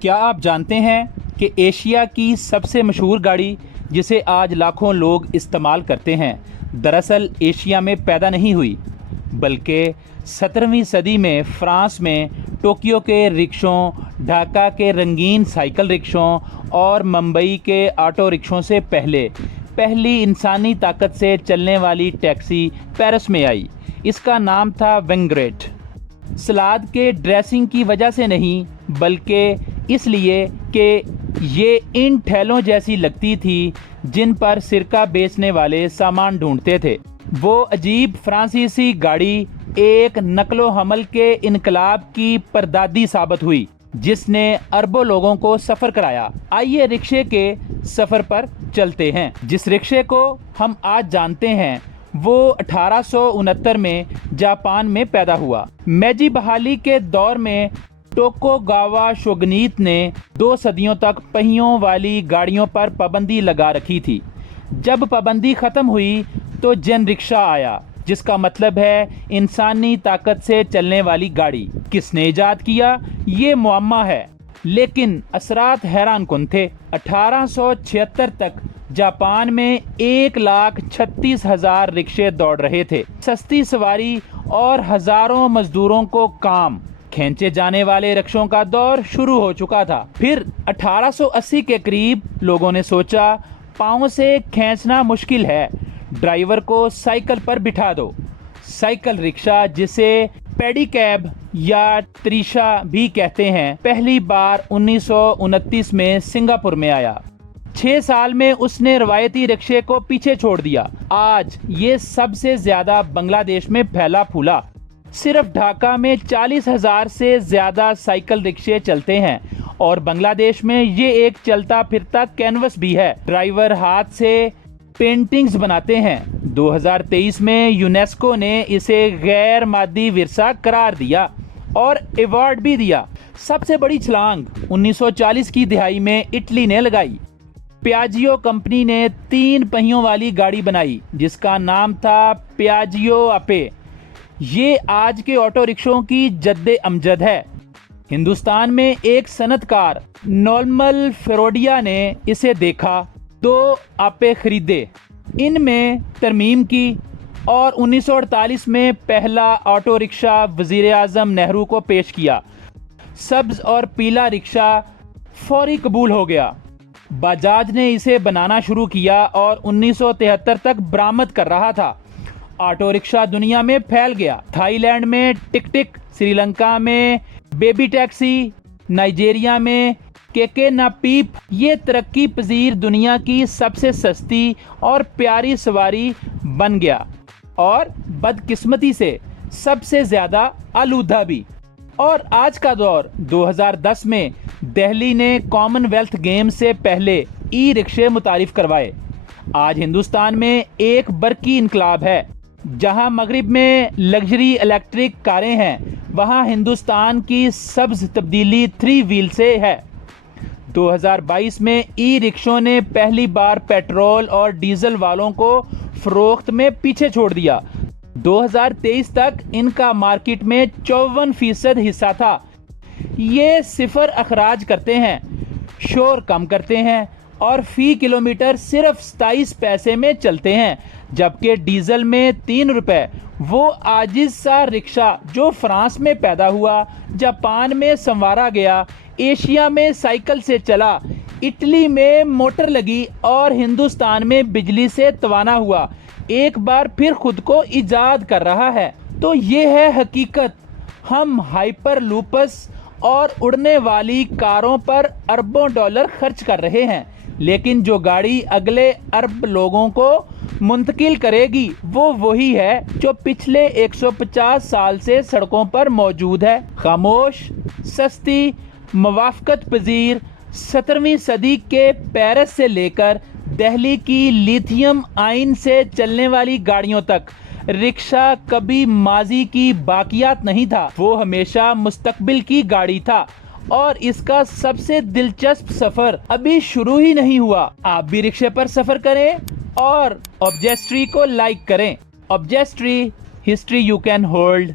کیا آپ جانتے ہیں کہ ایشیا کی سب سے مشہور گاڑی جسے آج لاکھوں لوگ استعمال کرتے ہیں دراصل ایشیا میں پیدا نہیں ہوئی بلکہ 17ویں صدی میں فرانس میں ٹوکیو کے رکشوں، ڈھاکہ کے رنگین سائیکل رکشوں اور ممبئی کے آٹو رکشوں سے پہلی انسانی طاقت سے چلنے والی ٹیکسی پیرس میں آئی۔ اس کا نام تھا ونگریٹ۔ سلاد کے ڈریسنگ کی وجہ سے نہیں بلکہ اس لیے کہ یہ ان ٹھیلوں جیسی لگتی تھی جن پر سرکہ بیچنے والے سامان ڈھونڈتے تھے۔ وہ عجیب فرانسیسی گاڑی ایک نقل و حمل کے انقلاب کی پردادی ثابت ہوئی جس نے اربوں لوگوں کو سفر کرایا۔ آئیے رکشے کے سفر پر چلتے ہیں۔ جس رکشے کو ہم آج جانتے ہیں وہ 1869 میں جاپان میں پیدا ہوا۔ میجی بحالی کے دور میں ٹوکوگاوا شوگنیت نے 2 صدیوں تک پہیوں والی گاڑیوں پر پابندی لگا رکھی تھی۔ جب پابندی ختم ہوئی تو جن رکشہ آیا جس کا مطلب ہے انسانی طاقت سے چلنے والی گاڑی۔ کس نے ایجاد کیا یہ معمہ ہے لیکن اثرات حیران کن تھے۔ 1876 تک جاپان میں 1,36,000 رکشے دوڑ رہے تھے۔ سستی سواری اور ہزاروں مزدوروں کو کام کھینچے جانے والے رکشوں کا دور شروع ہو چکا تھا۔ پھر 1880 کے قریب لوگوں نے سوچا پاؤں سے کھینچنا مشکل ہے، ڈرائیور کو سائیکل پر بٹھا دو۔ سائیکل رکشہ جسے پیڈی کیب یا تریشا بھی کہتے ہیں پہلی بار 1929 میں سنگاپور میں آیا۔ 6 سال میں اس نے روایتی رکشے کو پیچھے چھوڑ دیا۔ آج یہ سب سے زیادہ بنگلہ دیش میں پھیلا پھولا۔ صرف ڈھاکہ میں 40,000 سے زیادہ سائیکل رکشے چلتے ہیں اور بنگلہ دیش میں یہ ایک چلتا پھرتا کینوس بھی ہے۔ ڈرائیور ہاتھ سے پینٹنگز بناتے ہیں۔ 2023 میں یونیسکو نے اسے غیر مادی ورثہ قرار دیا اور ایوارڈ بھی دیا۔ سب سے بڑی چھلانگ 1940 کی دہائی میں اٹلی نے لگائی۔ پیاجیو کمپنی نے 3 پہیوں والی گاڑی بنائی جس کا نام تھا پیاجیو اپے۔ یہ آج کے آٹو رکشوں کی جد امجد ہے۔ ہندوستان میں ایک صنعت کار نولمل فیروڈیا نے اسے دیکھا، 2 آپے خریدے، ان میں ترمیم کی اور 1948 میں پہلا آٹو رکشہ وزیر اعظم نہرو کو پیش کیا۔ سبز اور پیلا رکشہ فوری قبول ہو گیا۔ بجاج نے اسے بنانا شروع کیا اور 1973 تک برآمد کر رہا تھا۔ آٹو رکشہ دنیا میں پھیل گیا۔ تھائی لینڈ میں ٹک ٹک، سری لنکا میں بیبی ٹیکسی، نائجیریا میں کیکے نا پیپ۔ یہ ترقی پذیر دنیا کی سب سے سستی اور پیاری سواری بن گیا اور بدقسمتی سے سب سے زیادہ آلودہ بھی۔ اور آج کا دور 2010 میں دہلی نے کامن ویلتھ گیمز سے پہلے ای رکشے متعارف کروائے۔ آج ہندوستان میں ایک برقی انقلاب ہے۔ جہاں مغرب میں لگژری الیکٹرک کاریں ہیں وہاں ہندوستان کی سبز تبدیلی 3 وہیل سے ہے۔ 2022 میں ای رکشوں نے پہلی بار پیٹرول اور ڈیزل والوں کو فروخت میں پیچھے چھوڑ دیا۔ 2023 تک ان کا مارکیٹ میں 54% حصہ تھا۔ یہ صفر اخراج کرتے ہیں، شور کم کرتے ہیں اور فی کلومیٹر صرف 27 پیسے میں چلتے ہیں، جبکہ ڈیزل میں 3 روپے۔ وہ عاجز سا رکشہ جو فرانس میں پیدا ہوا، جاپان میں سنوارا گیا، ایشیا میں سائیکل سے چلا، اٹلی میں موٹر لگی اور ہندوستان میں بجلی سے توانا ہوا، ایک بار پھر خود کو ایجاد کر رہا ہے۔ تو یہ ہے حقیقت۔ ہم ہائپر لوپس اور اڑنے والی کاروں پر اربوں ڈالر خرچ کر رہے ہیں، لیکن جو گاڑی اگلے ارب لوگوں کو منتقل کرے گی وہ وہی ہے جو پچھلے 150 سال سے سڑکوں پر موجود ہے۔ خاموش، سستی، موافقت پذیر۔ 17ویں صدی کے پیرس سے لے کر دہلی کی لیتھیم آئن سے چلنے والی گاڑیوں تک رکشہ کبھی ماضی کی باقیات نہیں تھا، وہ ہمیشہ مستقبل کی گاڑی تھا اور اس کا سب سے دلچسپ سفر ابھی شروع ہی نہیں ہوا۔ آپ بھی رکشے پر سفر کریں اور آبجیسٹری کو لائک کریں۔ آبجیسٹری، ہسٹری یو کین ہولڈ۔